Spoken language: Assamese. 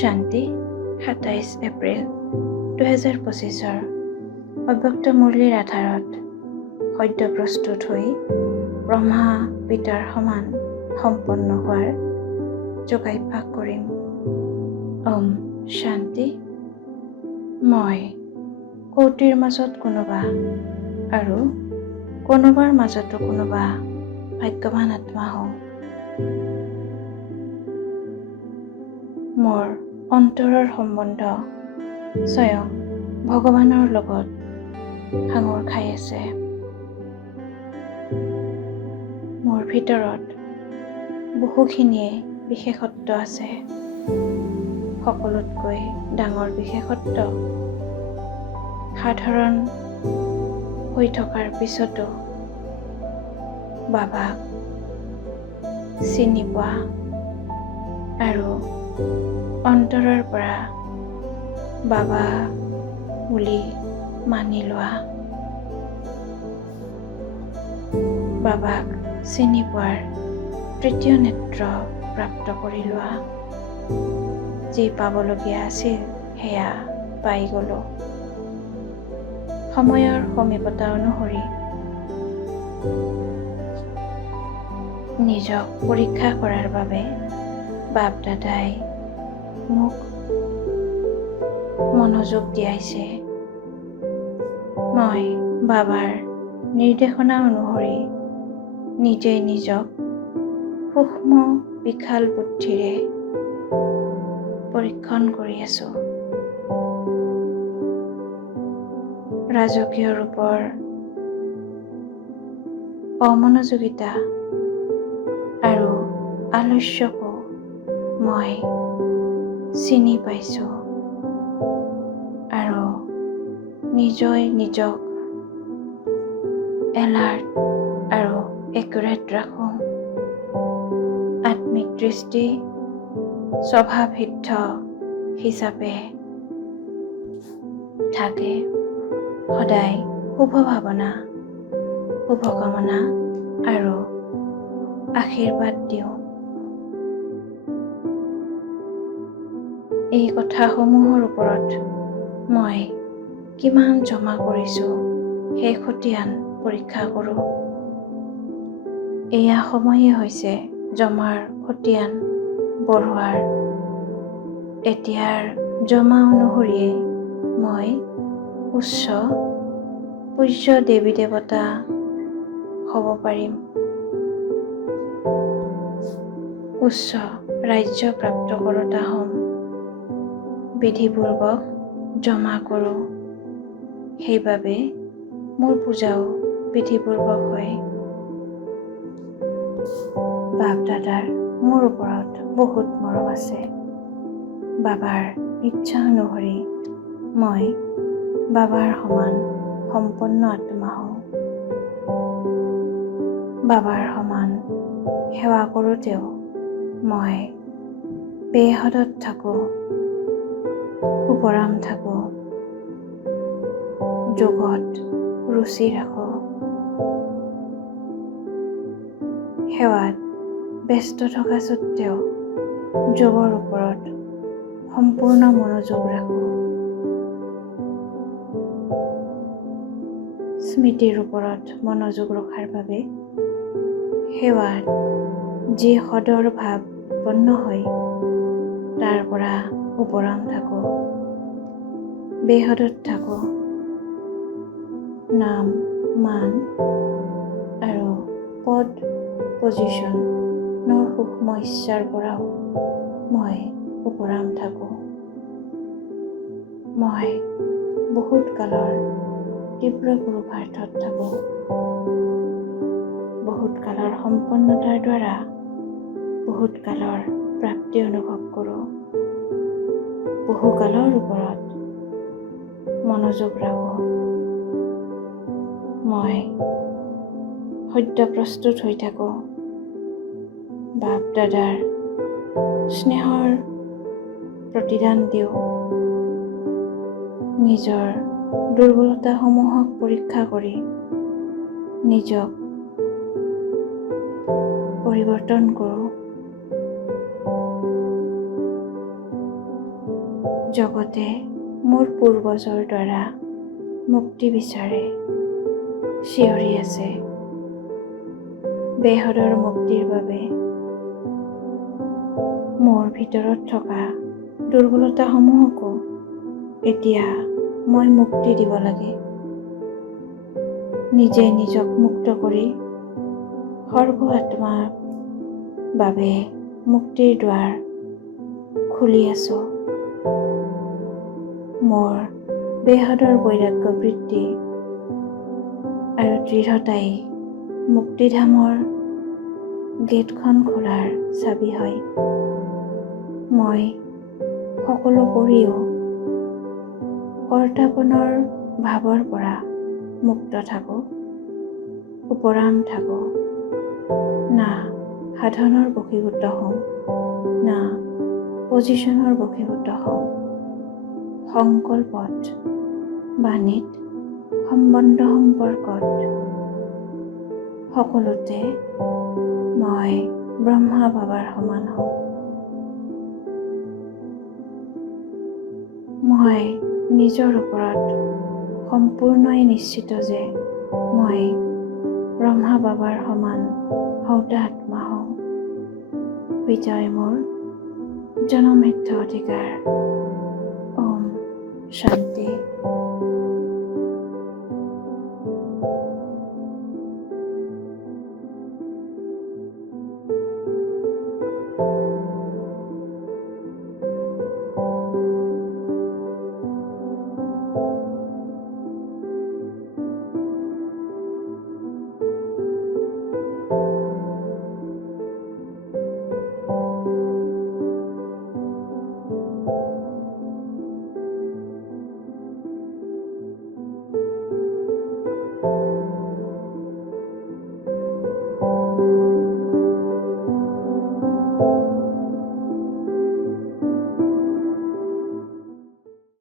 শান্তি ২৭ এপ্ৰিল ২০২৫ অব্যক্ত মুৰলীৰ আধাৰত সদ্য প্ৰস্তুত হৈ ব্ৰহ্মা পিতাৰ সমান সম্পন্ন হোৱাৰ যোগাভ্যাস কৰিম। ওম শান্তি। মই কোটিৰ মাজত কোনোবা আৰু কোনোবাৰ মাজতো কোনোবা ভাগ্যৱান আত্মা হওঁ। মোৰ অন্তৰৰ সম্বন্ধ স্বয়ং ভগৱানৰ লগত সাঙুৰ খাই আছে। মোৰ ভিতৰত বহুখিনিয়ে বিশেষত্ব আছে। সকলোতকৈ ডাঙৰ বিশেষত্ব সাধাৰণ হৈ থকাৰ পিছতো বাবাক চিনি পোৱা আৰু অন্তৰৰ পৰা বাবা বুলি মানি লোৱা। বাবাক চিনি পোৱাৰ তৃতীয় নেত্ৰ প্ৰাপ্ত কৰি লোৱা। যি পাবলগীয়া আছিল সেয়া পাই গলো। সময়ৰ সমীপতা অনুসৰি নিজক পৰীক্ষা কৰাৰ বাবে বাপ দাদাই মোক মনোযোগ দিয়াইছে। মই বাবাৰ নিৰ্দেশনা অনুসৰি নিজেই নিজক সূক্ষ্ম বিশাল বুদ্ধিৰে পৰীক্ষণ কৰি আছো। ৰাজকীয় ৰূপৰ অমনোযোগিতা আৰু আলস্যকো মই চিনি পাইছো আৰু নিজেই নিজক এলাৰ্ট আৰু একুৰেট ৰাখো। আত্মিক দৃষ্টি স্বভাৱসিদ্ধ হিচাপে থাকে। সদায় শুভ ভাৱনা, শুভকামনা আৰু আশীৰ্বাদ দিওঁ। এই কথাসমূহৰ ওপৰত মই কিমান জমা কৰিছো সেই খতিয়ান পৰীক্ষা কৰোঁ। এয়া সময়ে হৈছে জমাৰ খতিয়ান বঢ়োৱাৰ। এতিয়াৰ জমা অনুসৰিয়ে মই উচ্চ পূজ্য দেৱী দেৱতা হ'ব পাৰিম। উচ্চ ৰাজ্য প্ৰাপ্তকৰ্তা হ'ম। বিধিপূৰ্বক জমা কৰোঁ। সেইবাবে মোৰ পূজাও বিধিপূৰ্বক হয়। বাপ দাদাৰ মোৰ ওপৰত বহুত মৰম আছে। বাবাৰ ইচ্ছা অনুসৰি মই বাবাৰ সমান সম্পন্ন আত্মা হওঁ। বাবাৰ সমান সেৱা কৰোঁতেও মই বেহদত থাকোঁ, উপৰাম থাকোঁ, যোগত ৰুচি ৰাখোঁ। সেৱাত ব্যস্ত থকা স্বত্বেও যোগৰ ওপৰত সম্পূৰ্ণ মনোযোগ ৰাখোঁ। স্মৃতিৰ ওপৰত মনোযোগ ৰখাৰ বাবে সেৱাত যি সদৰ ভাৱ উৎপন্ন হয় তাৰ পৰা উপৰাম থাকোঁ, বেহদত থাকোঁ। নাম, মান আৰু পদ পজিশ্যনৰ সূক্ষ্ম ইচ্ছাৰ পৰাও মই উপৰাম থাকোঁ। মই বহুত কালৰ তীব্ৰ পুৰুষাৰ্থত থাকোঁ। বহুত কালৰ সম্পন্নতাৰ দ্বাৰা বহুত কালৰ প্ৰাপ্তি অনুভৱ কৰোঁ। বহু কালৰ ওপৰত মনোযোগ ৰাখোঁ। মই সদ্য প্ৰস্তুত হৈ থাকোঁ। বাপ দাদাৰ স্নেহৰ প্ৰতিদান দিওঁ। নিজৰ দুৰ্বলতাসমূহক পৰীক্ষা কৰি নিজক পৰিৱৰ্তন কৰোঁ। জগতে মোৰ পূৰ্বজৰ দ্বাৰা মুক্তি বিচাৰে চিঞৰি আছে। বেহদৰ মুক্তিৰ বাবে মোৰ ভিতৰত থকা দুৰ্বলতাসমূহকো এতিয়া মই মুক্তি দিব লাগে। নিজে নিজক মুক্ত কৰি সৰ্ব আত্মাৰ বাবে মুক্তিৰ দুৱাৰ খুলি আছো। মোৰ বেহদৰ বৈৰাগ্য বৃত্তি আৰু দৃঢ়তাই মুক্তিধামৰ গেটখন খোলাৰ চাবি হয়। মই সকলো কৰিও কৰ্তাপনৰ ভাৱৰ পৰা মুক্ত থাকো, উপৰাম থাকো। না সাধনৰ বশীভূত হওঁ, না পজিশ্যনৰ বশীভূত হওঁ। সংকল্পত, বাণীত, সম্বন্ধ সম্পৰ্কত সকলোতে মই ব্ৰহ্মা বাবাৰ সমান হওঁ। মই নিজৰ ওপৰত সম্পূৰ্ণই নিশ্চিত যে মই ব্ৰহ্মা বাবাৰ সমান হওঁতা আত্মা হওঁ। বিজয় মোৰ জনমৃত্য অধিকাৰ। ওম শান্তি।